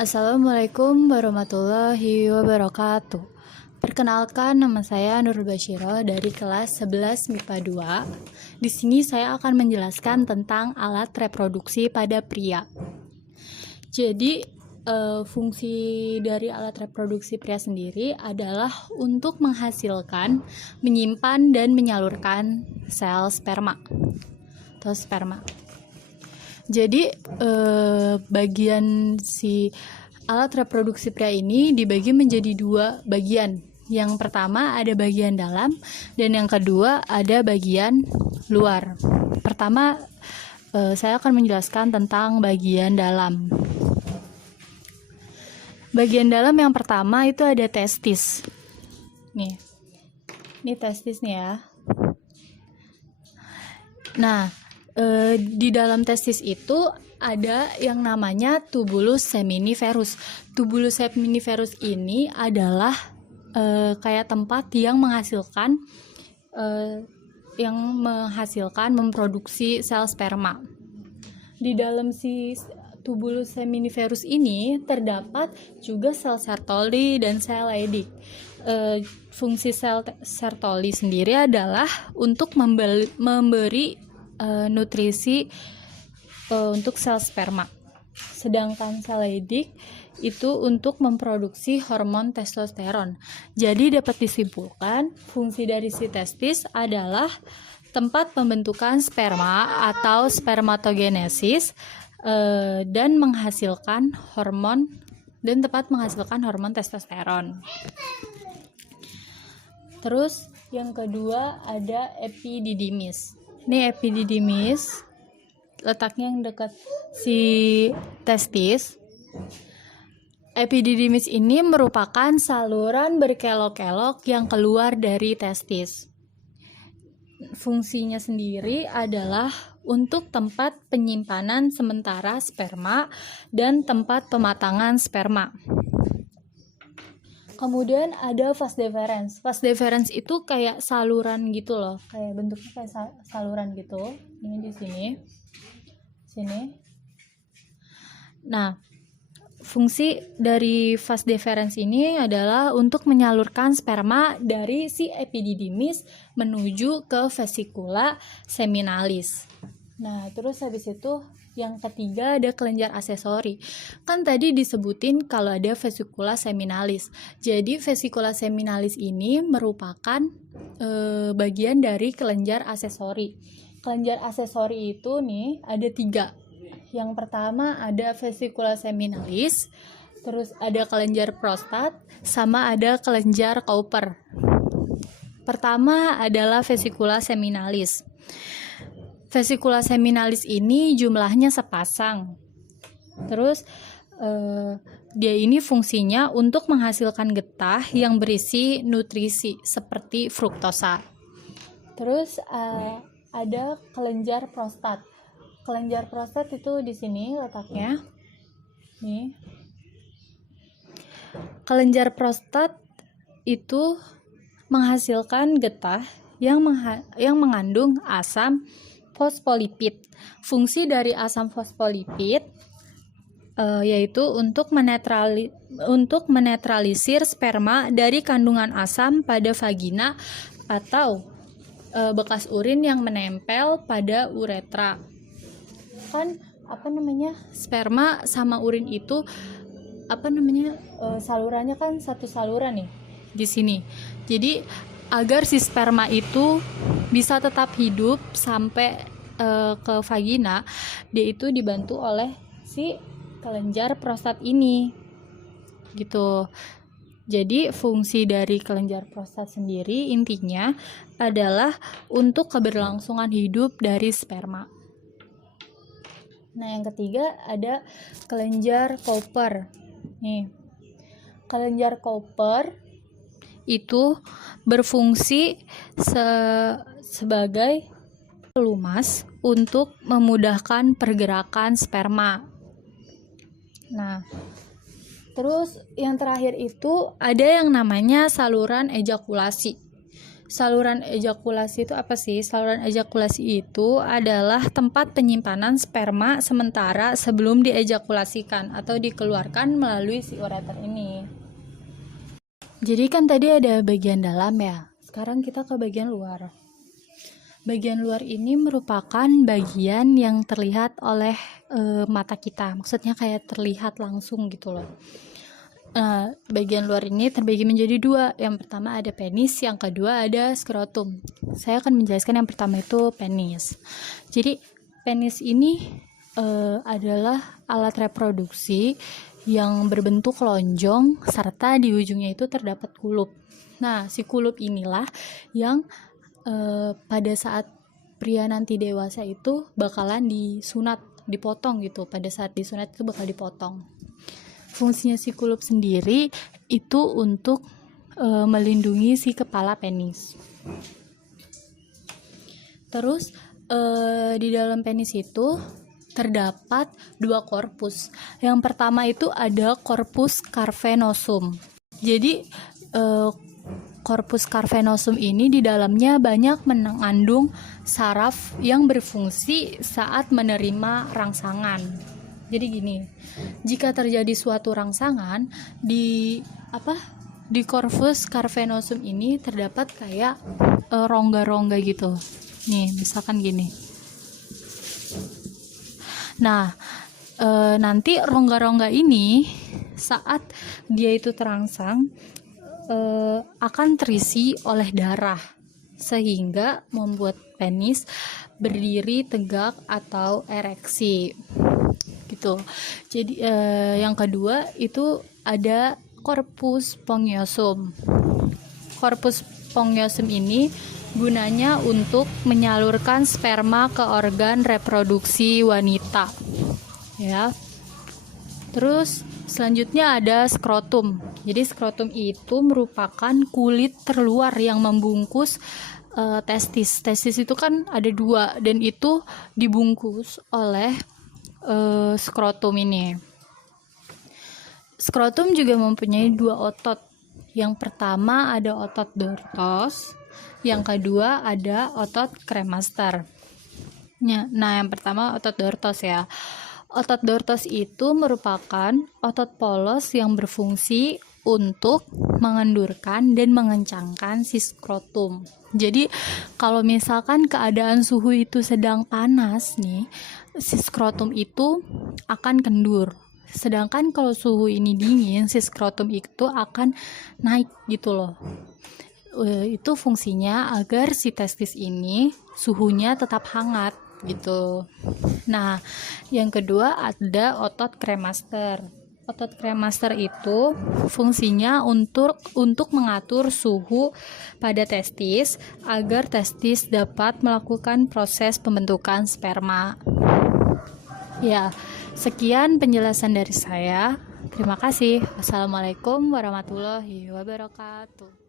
Assalamualaikum warahmatullahi wabarakatuh. Perkenalkan, nama saya Nurul Basyirah dari kelas 11 MIPA 2. Di sini saya akan menjelaskan tentang alat reproduksi pada pria. Jadi, fungsi dari alat reproduksi pria sendiri adalah untuk menghasilkan, menyimpan, dan menyalurkan sel sperma atau sperma. Jadi bagian si alat reproduksi pria ini dibagi menjadi dua bagian. Yang pertama ada bagian dalam dan yang kedua ada bagian luar. Pertama saya akan menjelaskan tentang bagian dalam. Bagian dalam yang pertama itu ada testis. Nih. Ini testis nih ya. Nah, di dalam testis itu ada yang namanya tubulus seminiferus. Tubulus seminiferus ini adalah kayak tempat yang menghasilkan memproduksi sel sperma. Di dalam si tubulus seminiferus ini terdapat juga sel Sertoli dan sel Leydig. Fungsi sel Sertoli sendiri adalah untuk memberi nutrisi untuk sel sperma. Sedangkan sel Leydig itu untuk memproduksi hormon testosteron. Jadi dapat disimpulkan fungsi dari si testis adalah tempat pembentukan sperma atau spermatogenesis dan menghasilkan hormon dan tempat menghasilkan hormon testosteron. Terus yang kedua ada epididymis. Ini epididymis, letaknya yang dekat si testis. Epididymis ini merupakan saluran berkelok-kelok yang keluar dari testis. Fungsinya sendiri adalah untuk tempat penyimpanan sementara sperma dan tempat pematangan sperma. Kemudian ada vas deferens. Vas deferens itu kayak saluran gitu loh, kayak bentuknya kayak saluran gitu. Ini di sini. Nah, fungsi dari vas deferens ini adalah untuk menyalurkan sperma dari si epididymis menuju ke vesikula seminalis. Nah, terus habis itu yang ketiga ada kelenjar aksesori. Kan tadi disebutin kalau ada vesikula seminalis. Jadi vesikula seminalis ini merupakan bagian dari kelenjar aksesori. Kelenjar aksesori itu nih ada 3. Yang pertama ada vesikula seminalis, terus ada kelenjar prostat, sama ada kelenjar Cowper. Pertama adalah vesikula seminalis. Vesikula seminalis ini jumlahnya sepasang. Terus dia ini fungsinya untuk menghasilkan getah yang berisi nutrisi seperti fruktosa. Terus ada kelenjar prostat. Kelenjar prostat itu di sini letaknya. Nih. Kelenjar prostat itu menghasilkan getah yang mengandung asam fosfolipid. Fungsi dari asam fosfolipid yaitu untuk menetralisir sperma dari kandungan asam pada vagina atau bekas urin yang menempel pada uretra. Kan sperma sama urin itu salurannya kan satu saluran nih di sini. Jadi agar si sperma itu bisa tetap hidup sampai ke vagina, dia itu dibantu oleh si kelenjar prostat ini gitu. Jadi fungsi dari kelenjar prostat sendiri intinya adalah untuk keberlangsungan hidup dari sperma. Nah, yang ketiga ada kelenjar Cowper. Nih. Kelenjar Cowper itu berfungsi sebagai pelumas untuk memudahkan pergerakan sperma. Nah, terus yang terakhir itu ada yang namanya saluran ejakulasi. Saluran ejakulasi itu apa sih? Saluran ejakulasi itu adalah tempat penyimpanan sperma sementara sebelum diejakulasikan atau dikeluarkan melalui si ureter ini. Jadi kan tadi ada bagian dalam ya. Sekarang kita ke bagian luar. Bagian luar ini merupakan bagian yang terlihat oleh mata kita. Maksudnya kayak terlihat langsung gitu loh. Bagian luar ini terbagi menjadi dua. Yang pertama ada penis, yang kedua ada skrotum. Saya akan menjelaskan yang pertama itu penis. Jadi penis ini adalah alat reproduksi yang berbentuk lonjong serta di ujungnya itu terdapat kulup. Nah, si kulup inilah yang pada saat pria nanti dewasa itu bakalan disunat, dipotong gitu. Pada saat disunat itu bakal dipotong. Fungsinya si kulup sendiri itu untuk melindungi si kepala penis. Terus di dalam penis itu terdapat dua korpus. Yang pertama itu ada korpus cavernosum. Jadi korpus cavernosum ini di dalamnya banyak mengandung saraf yang berfungsi saat menerima rangsangan. Jadi gini, jika terjadi suatu rangsangan di korpus cavernosum ini terdapat kayak rongga-rongga gitu. Nih, misalkan gini. Nah, nanti rongga-rongga ini saat dia itu terangsang akan terisi oleh darah sehingga membuat penis berdiri tegak atau ereksi. Gitu. Jadi yang kedua itu ada korpus spongiosum. Korpus spongiosum ini gunanya untuk menyalurkan sperma ke organ reproduksi wanita. Ya. Terus selanjutnya ada skrotum. Jadi skrotum itu merupakan kulit terluar yang membungkus testis. Testis itu kan ada dua dan itu dibungkus oleh skrotum ini. Skrotum juga mempunyai dua otot. Yang pertama ada otot dortos, yang kedua ada otot kremaster. Nah, yang pertama otot dortos ya. Otot dortos itu merupakan otot polos yang berfungsi untuk mengendurkan dan mengencangkan si skrotum. Jadi kalau misalkan keadaan suhu itu sedang panas nih, si skrotum itu akan kendur. Sedangkan kalau suhu ini dingin, si skrotum itu akan naik gitu loh. Itu fungsinya agar si testis ini suhunya tetap hangat gitu. Nah, yang kedua ada otot kremaster. Otot kremaster itu fungsinya untuk mengatur suhu pada testis agar testis dapat melakukan proses pembentukan sperma. Ya, sekian penjelasan dari saya. Terima kasih. Wassalamualaikum warahmatullahi wabarakatuh.